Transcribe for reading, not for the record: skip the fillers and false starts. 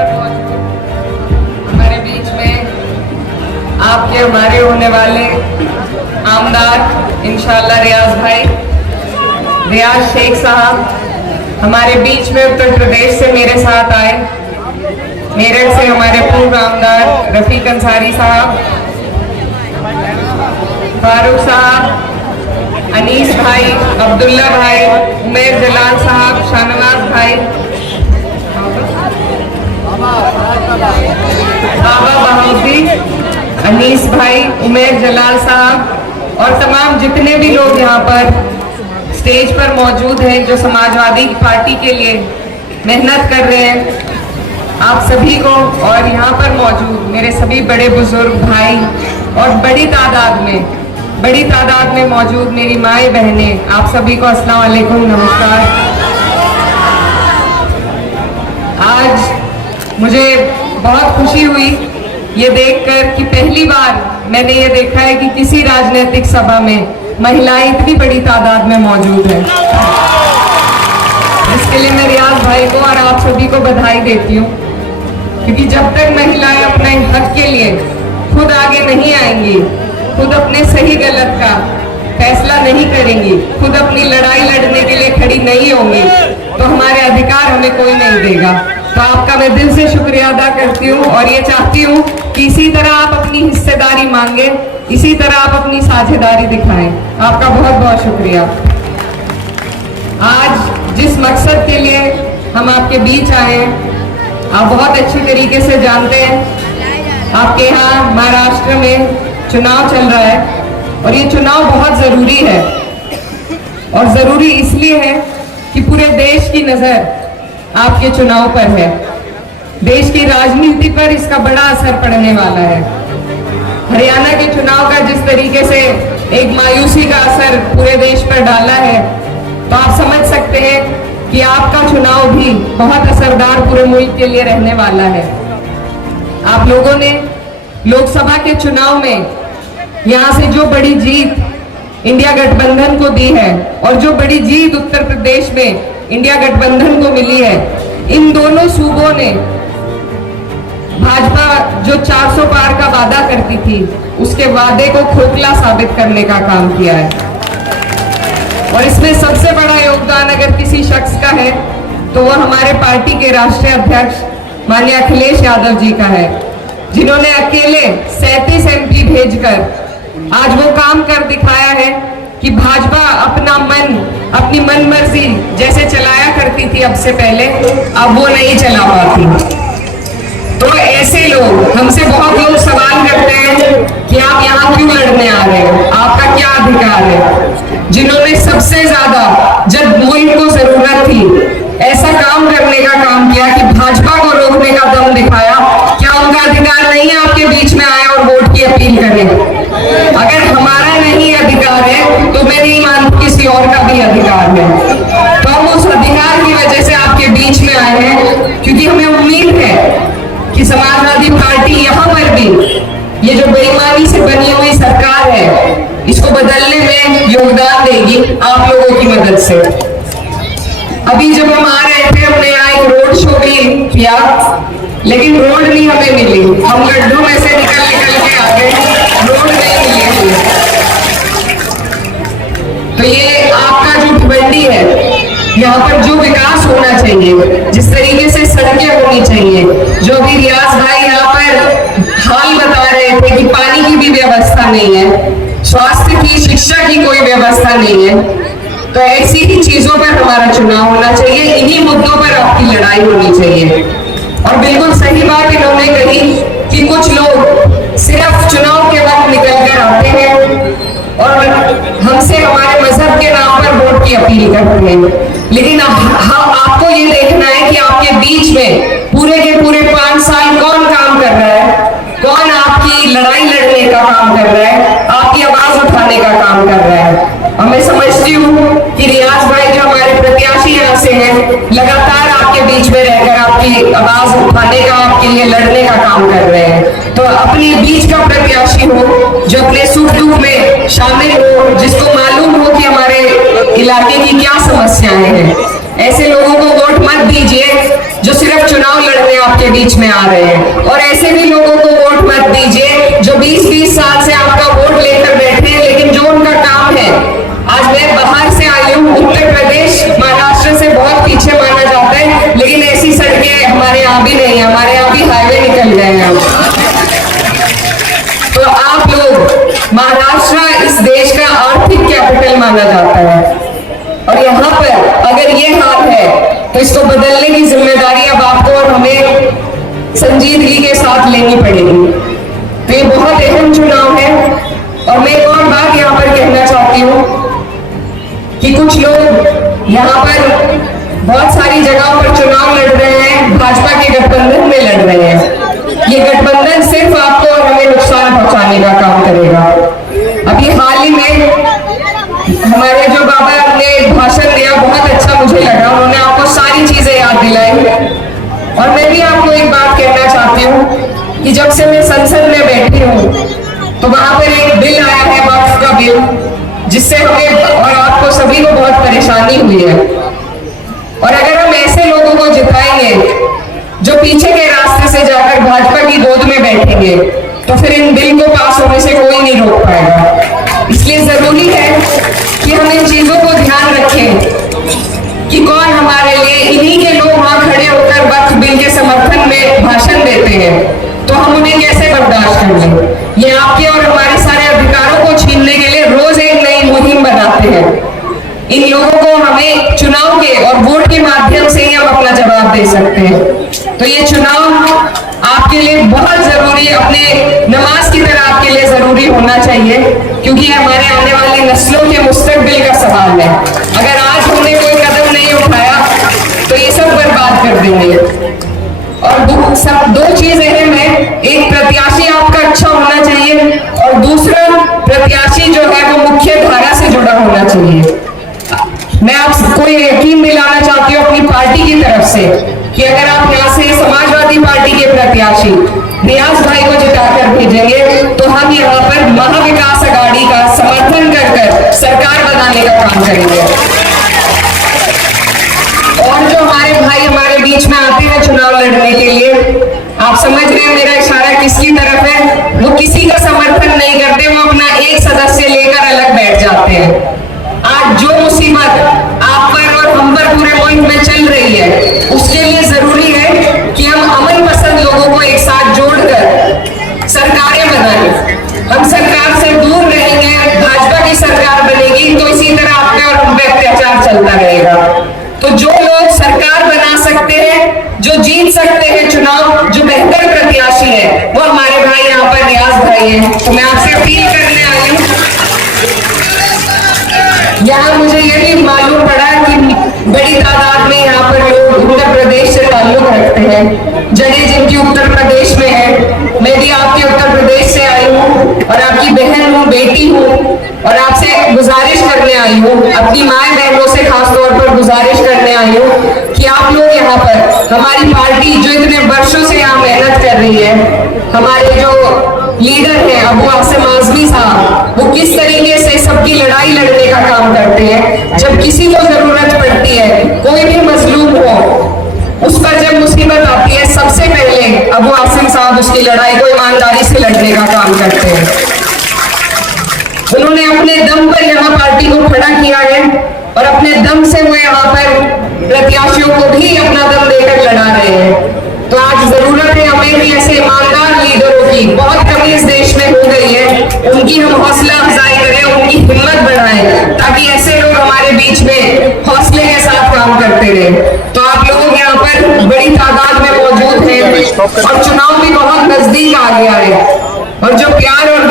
पर मौजूद हमारे बीच में आपके हमारे होने वाले आमदार इंशाअल्लाह रियाज शेख साहब हमारे बीच में उत्तर प्रदेश से मेरे साथ आए। मेरठ से हमारे पूर्व आमदार रफीक अंसारी साहब, फारूक साहब, अनीस भाई, अब्दुल्ला भाई, उमेर जलाल साहब, शाहनवाज भाई, बाबा बहाउद्दी, अनीस भाई, उमेर जलाल साहब और तमाम जितने भी लोग यहाँ पर स्टेज पर मौजूद हैं जो समाजवादी पार्टी के लिए मेहनत कर रहे हैं, आप सभी को और यहाँ पर मौजूद मेरे सभी बड़े बुजुर्ग भाई और बड़ी तादाद में मौजूद मेरी माएँ बहनें, आप सभी को अस्सलाम वालेकुम, नमस्कार। आज मुझे बहुत खुशी हुई ये देखकर कि पहली बार मैंने ये देखा है कि किसी राजनीतिक सभा में महिलाएं इतनी बड़ी तादाद में मौजूद हैं। इसके लिए मैं रियाज भाई को और आप सभी को बधाई देती हूँ, क्योंकि जब तक महिलाएं अपने हक के लिए खुद आगे नहीं आएंगी, खुद अपने सही गलत का फैसला नहीं करेंगी, खुद अपनी लड़ाई लड़ने के लिए खड़ी नहीं होंगी, तो हमारे अधिकार हमें कोई नहीं देगा। तो आपका मैं दिल से शुक्रिया अदा करती हूँ और ये चाहती हूँ कि इसी तरह आप अपनी हिस्सेदारी मांगे, इसी तरह आप अपनी साझेदारी दिखाएं। आपका बहुत बहुत शुक्रिया। आज जिस मकसद के लिए हम आपके बीच आए हैं, आप बहुत अच्छी तरीके से जानते हैं। आपके यहाँ महाराष्ट्र में चुनाव चल रहा है और ये चुनाव बहुत जरूरी है, और जरूरी इसलिए है कि पूरे देश की नजर आपके चुनाव पर है। देश की राजनीति पर इसका बड़ा असर पड़ने वाला है। हरियाणा के चुनाव का जिस तरीके से एक मायूसी का असर पूरे देश पर डाला है, तो आप समझ सकते हैं कि आपका चुनाव भी बहुत असरदार पूरे मुल्क के लिए रहने वाला है। आप लोगों ने लोकसभा के चुनाव में यहाँ से जो बड़ी जीत इंडिया गठबंधन को दी है और जो बड़ी जीत उत्तर प्रदेश में इंडिया गठबंधन को मिली है, इन दोनों सूबों ने भाजपा जो 400 पार का वादा करती थी, उसके वादे को खोखला साबित करने का काम किया है। और इसमें सबसे बड़ा योगदान अगर किसी शख्स का है तो वो हमारे पार्टी के राष्ट्रीय अध्यक्ष माननीय अखिलेश यादव जी का है, जिन्होंने अकेले 37 MP भेजकर आज वो काम कर दिखाया है कि भाजपा अपनी मन मर्जी जैसे चलाया करती थी अब से पहले, अब वो नहीं चला पाती। तो ऐसे लोग, हमसे बहुत लोग सवाल करते हैं कि आप यहाँ क्यों लड़ने आ रहे हो, आपका क्या अधिकार है। जिन्होंने सबसे ज्यादा जब मुल्क को जरूरत थी ऐसा काम करने का काम किया कि भाजपा को रोकने का दम दिखाया, क्या उनका अधिकार नहीं है आपके बीच में आए और वोट की अपील करें? अगर हमारा नहीं अधिकार है तो मैं नहीं मानती किसी और का भी अधिकार है। तो हम उस अधिकार की वजह से आपके बीच में आए हैं, क्योंकि हमें उम्मीद है कि समाजवादी पार्टी यहाँ पर भी ये जो बेईमानी से बनी हुई सरकार है, इसको बदलने में योगदान देगी आप लोगों की मदद से। अभी जब हम आ रहे थे, हमने यहाँ एक रोड शो भी किया, लेकिन रोड नहीं हमें मिली। हम गड्ढों में से निकल के आ गए, रोड नहीं मिली। तो ये आपका जो भिवंडी है, यहाँ पर जो विकास होना चाहिए, जिस तरीके से सड़कें होनी चाहिए, जो भी रियाज भाई यहाँ पर हाल बता रहे थे कि पानी की भी व्यवस्था नहीं है, स्वास्थ्य की, शिक्षा की कोई व्यवस्था नहीं है, तो ऐसी ही चीजों पर हमारा चुनाव होना चाहिए। इन्हीं मुद्दों पर आपकी लड़ाई होनी चाहिए। और बिल्कुल सही बात इन्होंने कही कि कुछ लोग सिर्फ चुनाव के वक्त निकल कर आते हैं और हमसे हमारे मजहब के नाम पर वोट की अपील करते हैं, लेकिन आपको ये देखना है कि आपके बीच में पूरे के पूरे 5 साल कौन काम कर रहा है, कौन आपकी लड़ाई लड़ने का काम कर रहा है, आपकी आवाज उठाने का काम कर रहा है। और मैं समझती हूँ कि रियाज भाई जो हमारे प्रत्याशी यहाँ से हैं, लगातार आपके बीच में रहकर आप आपकी आवाज उठाने का, आपके लिए लड़ने का काम कर रहे हैं। तो अपने बीच का प्रत्याशी हो जो अपने सुख दुख में शामिल हो, जिसको मालूम हो कि हमारे इलाके की क्या समस्याएं हैं। ऐसे लोगों को वोट मत दीजिए जो सिर्फ चुनाव लड़ने आपके बीच में आ रहे हैं, और ऐसे भी लोगों को वोट मत दीजिए जो 20-20 साल से आपका वोट लेकर बैठे हैं, लेकिन जो उनका काम है। आज मैं बाहर से आई हूँ, उत्तर प्रदेश महाराष्ट्र से बहुत पीछे माना जाता है, लेकिन ऐसी सड़कें हमारे यहाँ भी नहीं है, हमारे यहाँ भी हाईवे निकल गए हैं। तो आप लोग, महाराष्ट्र इस देश का आर्थिक कैपिटल माना जाता है, और यहाँ पर अगर ये हाल है तो इसको बदलने की जिम्मेदारी अब आपको और हमें संजीदगी के साथ लेनी पड़ेगी। तो ये बहुत अहम चुनाव है। और मैं एक और बात यहाँ पर कहना चाहती हूँ कि कुछ लोग यहाँ पर बहुत सारी जगहों पर चुनाव लड़ रहे हैं, भाजपा के गठबंधन में लड़ रहे हैं। ये गठबंधन सिर्फ आपको और हमें नुकसान पहुंचाने का काम करेगा। अभी हाल ही में हमारे जो बाबा ने भाषण दिया, बहुत अच्छा मुझे लगा, उन्होंने आपको सारी चीजें याद दिलाई। और मैं भी आपको एक बात कहना चाहती हूँ कि जब से मैं संसद में बैठी हूँ तो वहां पर एक बिल आया है, वक्फ का बिल, जिससे हमें और आपको सभी को बहुत परेशानी हुई है। और अगर हम ऐसे लोगों को जिताएंगे जो पीछे के रास्ते से जाकर भाजपा की गोद में बैठेंगे, तो फिर इन बिल को पास होने से कोई नहीं रोक पाएगा। इसलिए जरूरी है कि हम इन चीजों को ध्यान रखें कि कौन हमारे लिए, इन्हीं के लोग वहां खड़े होकर वक्फ बिल के समर्थन में भाषण देते हैं, तो हम उन्हें कैसे बर्दाश्त कर लें। ये आपके और हमारे सारे अधिकारों को छीनने के लिए रोज एक नई मुहिम बनाते हैं। इन लोगों को हमें चुनाव के और वोट के माध्यम से ही हम अपना जवाब दे सकते हैं। तो ये चुनाव आपके लिए बहुत जरूरी, अपने नमाज की तरह आपके लिए जरूरी होना चाहिए, क्योंकि हमारे आने वाली नस्लों के मुस्तकबिल का सवाल है। अगर आज हमने कोई कदम नहीं उठाया तो ये सब बर्बाद कर देंगे। और सब दो चीज अहम है, एक प्रत्याशी आपका अच्छा होना चाहिए, और दूसरा प्रत्याशी जो है वो मुख्य धारा से जुड़ा होना चाहिए। मैं आपको यकीन दिलाना चाहती हूँ अपनी पार्टी की तरफ से कि अगर आप यहाँ से समाजवादी पार्टी के प्रत्याशी रियाज भाई को जिताकर भेजेंगे तो हम यहाँ पर महाविकास आघाड़ी का समर्थन कर सरकार बनाने का काम करेंगे। और जो हमारे भाई हमारे बीच में आते हैं चुनाव लड़ने के लिए, आप समझ रहे हैं मेरा इशारा किसकी तरफ है। वो किसी का समर्थन नहीं करते, वो अपना एक सदस्य लेकर अलग बैठ जाते हैं। आज जो मुसीबत आप पर और हम पर पूरे मुल्क में चल रही है, उसके लिए जरूरी है कि हम अमन पसंद लोगों को एक साथ जोड़कर सरकारें बनाएं। हम सरकार से दूर रहेंगे, भाजपा की सरकार बनेगी, तो इसी तरह आप पे और हम पे अत्याचार चलता रहेगा। तो जो लोग सरकार बना सकते हैं, जो जीत सकते हैं चुनाव, जो बेहतर प्रत्याशी है, वो हमारे भाई यहाँ पर रियाज भाई हैं। तो मैं आपसे अपील करने आई हूँ। यहाँ मुझे ये भी मालूम पड़ा कि बड़ी तादाद में यहाँ पर लोग उत्तर प्रदेश से ताल्लुक रखते हैं, जगह जिनकी उत्तर प्रदेश में है। मैं भी आपके उत्तर प्रदेश से आई हूँ और आपकी बहन हूँ, बेटी हूँ, और आपसे गुजारिश करने आई हूँ, अपनी माए बहनों से खासतौर पर गुजारिश करने आई हूँ कि आप लोग यहाँ पर हमारी पार्टी जो इतने वर्षों से यहाँ मेहनत कर रही है, हमारे जो लीडर हैं अबू आसिम आजमी साहब, वो किस तरीके से सबकी लड़ाई लड़ने का काम करते हैं। जब किसी को जरूरत पड़ती है, कोई भी मजलूम हो, उस पर जब मुसीबत आती है, सबसे पहले अबू आसिम साहब उसकी लड़ाई को ईमानदारी से लड़ने का काम करते हैं। उन्होंने अपने दम पर यहाँ पार्टी को खड़ा किया है और अपने दम से वो यहाँ पर प्रत्याशियों को भी अपना दम देकर लड़ा रहे हैं। तो आज जरूरत है हमें भी ऐसे ईमानदार लीडरों की, बहुत कमी इस देश में हो गई है, उनकी हम हौसला अफजाई करें, उनकी हिम्मत बढ़ाएं, ताकि ऐसे लोग हमारे बीच में हौसले के साथ काम करते रहे। तो आप लोग यहाँ पर बड़ी तादाद में मौजूद हैं और चुनाव भी बहुत नजदीक आ गया है, और जो प्यार और